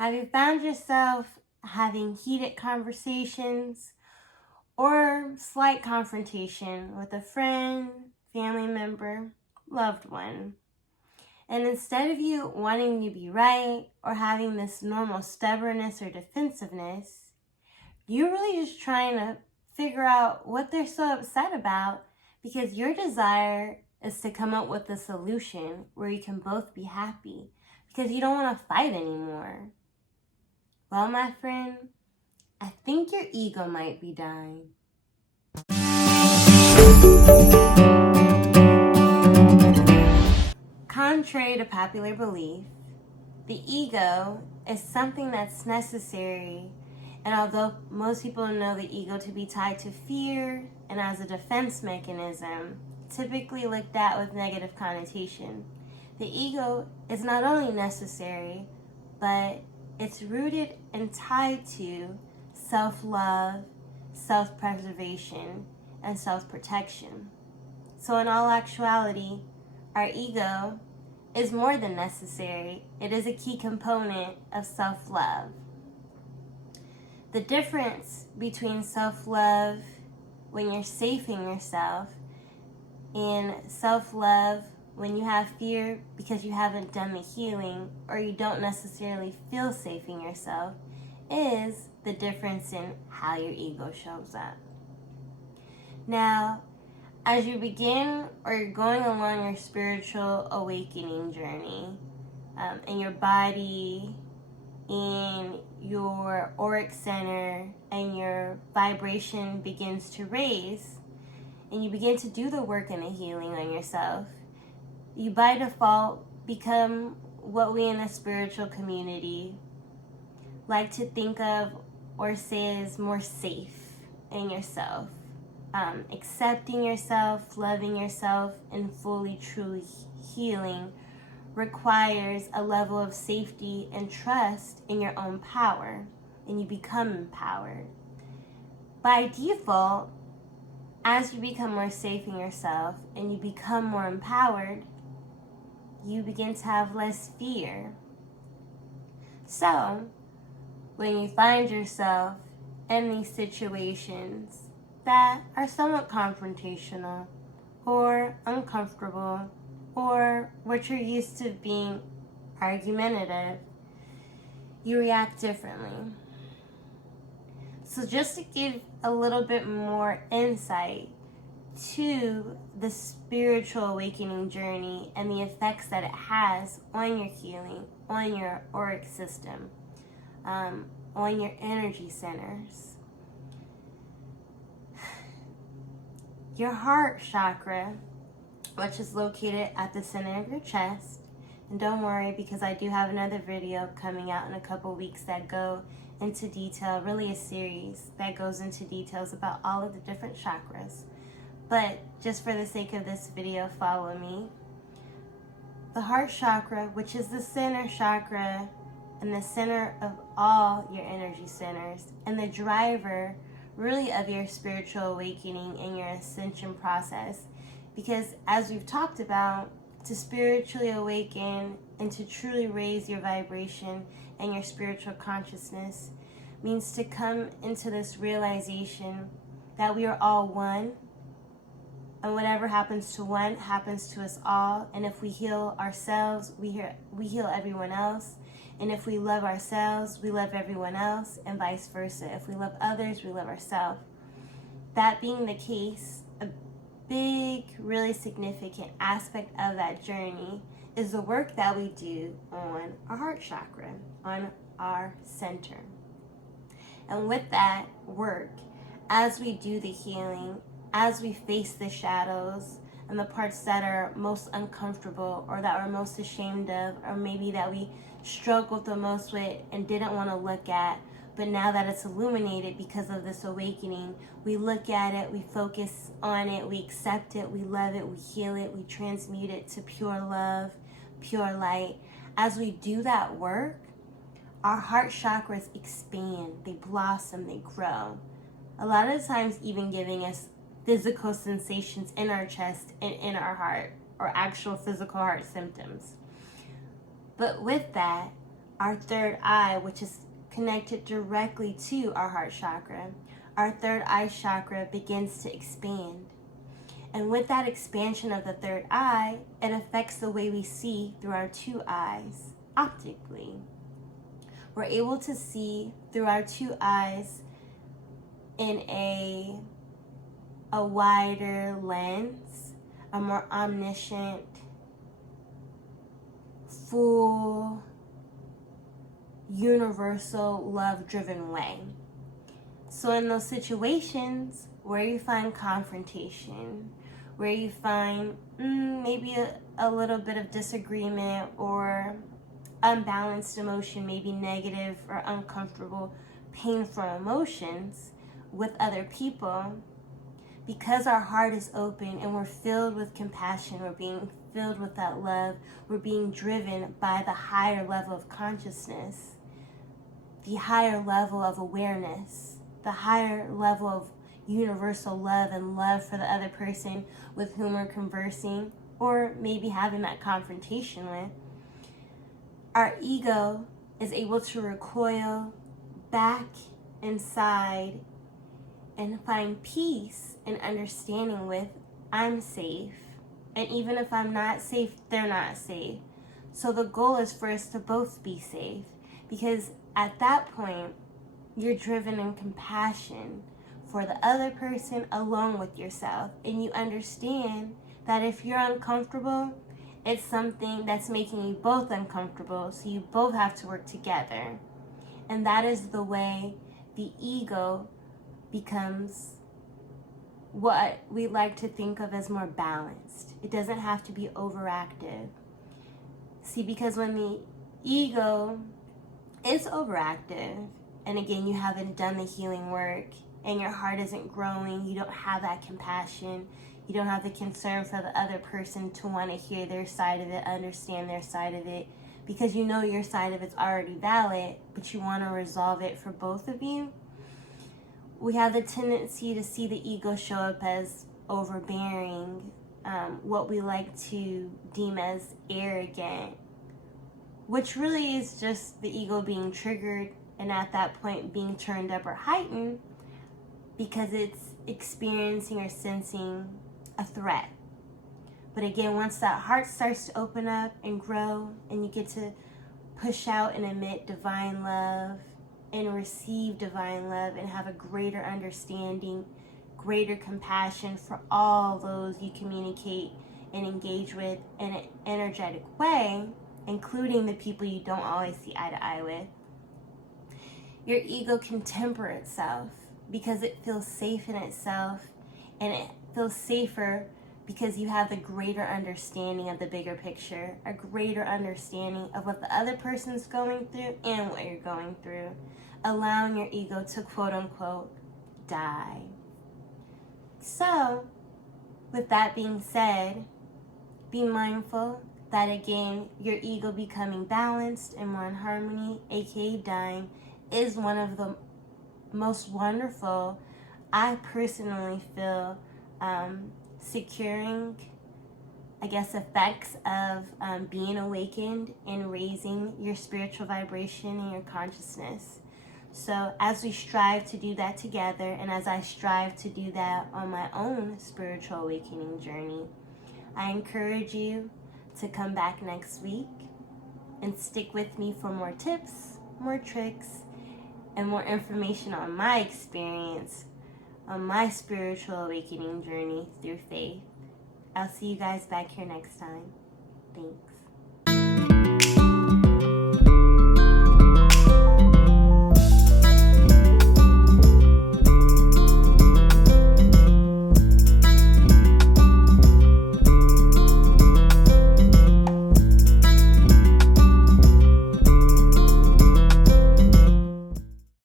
Have you found yourself having heated conversations or slight confrontation with a friend, family member, loved one? And instead of you wanting to be right or having this normal stubbornness or defensiveness, you're really just trying to figure out what they're so upset about, because your desire is to come up with a solution where you can both be happy, because you don't want to fight anymore. Well, my friend, I think your ego might be dying. Contrary to popular belief, the ego is something that's necessary, and although most people know the ego to be tied to fear and as a defense mechanism, typically looked at with negative connotation, the ego is not only necessary, but it's rooted and tied to self-love, self-preservation, and self-protection. So in all actuality, our ego is more than necessary. It is a key component of self-love. The difference between self-love when you're safe in yourself and self-love when you have fear because you haven't done the healing or you don't necessarily feel safe in yourself is the difference in how your ego shows up. Now, as you begin or you're going along your spiritual awakening journey, in your body, in your auric center, and your vibration begins to raise, and you begin to do the work and the healing on yourself, you by default become what we in the spiritual community like to think of or say is more safe in yourself. Accepting yourself, loving yourself, and fully, truly healing requires a level of safety and trust in your own power, and you become empowered. By default, as you become more safe in yourself and you become more empowered, you begin to have less fear. So, when you find yourself in these situations that are somewhat confrontational or uncomfortable or what you're used to being argumentative, you react differently. So just to give a little bit more insight to the spiritual awakening journey and the effects that it has on your healing, on your auric system, on your energy centers. Your heart chakra, which is located at the center of your chest, and don't worry because I do have another video coming out in a couple weeks that go into detail, really a series that goes into details about all of the different chakras. But just for the sake of this video, follow me. The heart chakra, which is the center chakra and the center of all your energy centers and the driver really of your spiritual awakening and your ascension process. Because as we've talked about, to spiritually awaken and to truly raise your vibration and your spiritual consciousness means to come into this realization that we are all one, and whatever happens to one happens to us all. And if we heal ourselves, we heal everyone else. And if we love ourselves, we love everyone else, and vice versa. If we love others, we love ourselves. That being the case, a big, really significant aspect of that journey is the work that we do on our heart chakra, on our center. And with that work, as we do the healing, as we face the shadows and the parts that are most uncomfortable or that we're most ashamed of, or maybe that we struggled the most with and didn't want to look at, but now that it's illuminated because of this awakening, we look at it, we focus on it, we accept it, we love it, we heal it, we transmute it to pure love, pure light. As we do that work, our heart chakras expand, they blossom, they grow. A lot of times even giving us physical sensations in our chest and in our heart, or actual physical heart symptoms. But with that, our third eye, which is connected directly to our heart chakra, our third eye chakra begins to expand. And with that expansion of the third eye, it affects the way we see through our two eyes optically. We're able to see through our two eyes in a wider lens, a more omniscient, full, universal, love-driven way. So in those situations where you find confrontation, where you find maybe a little bit of disagreement or unbalanced emotion, maybe negative or uncomfortable, painful emotions with other people, because our heart is open and we're filled with compassion, we're being filled with that love, we're being driven by the higher level of consciousness, the higher level of awareness, the higher level of universal love and love for the other person with whom we're conversing or maybe having that confrontation with. Our ego is able to recoil back inside and find peace and understanding with, I'm safe. And even if I'm not safe, they're not safe. So the goal is for us to both be safe, because at that point, you're driven in compassion for the other person along with yourself. And you understand that if you're uncomfortable, it's something that's making you both uncomfortable, so you both have to work together. And that is the way the ego becomes what we like to think of as more balanced. It doesn't have to be overactive. See, because when the ego is overactive, and again, you haven't done the healing work, and your heart isn't growing, you don't have that compassion, you don't have the concern for the other person to want to hear their side of it, understand their side of it, because you know your side of it's already valid, but you want to resolve it for both of you. We have the tendency to see the ego show up as overbearing, what we like to deem as arrogant, which really is just the ego being triggered and at that point being turned up or heightened because it's experiencing or sensing a threat. But again, once that heart starts to open up and grow and you get to push out and emit divine love and receive divine love and have a greater understanding, greater compassion for all those you communicate and engage with in an energetic way, including the people you don't always see eye to eye with, your ego can temper itself because it feels safe in itself, and it feels safer because you have the greater understanding of the bigger picture, a greater understanding of what the other person's going through and what you're going through, allowing your ego to quote unquote die. So, with that being said, be mindful that again, your ego becoming balanced and more in harmony, aka dying, is one of the most wonderful, I personally feel, securing, effects of being awakened and raising your spiritual vibration and your consciousness. So as we strive to do that together, and as I strive to do that on my own spiritual awakening journey, I encourage you to come back next week and stick with me for more tips, more tricks, and more information on my experience, on my spiritual awakening journey through faith. I'll see you guys back here next time. Thanks.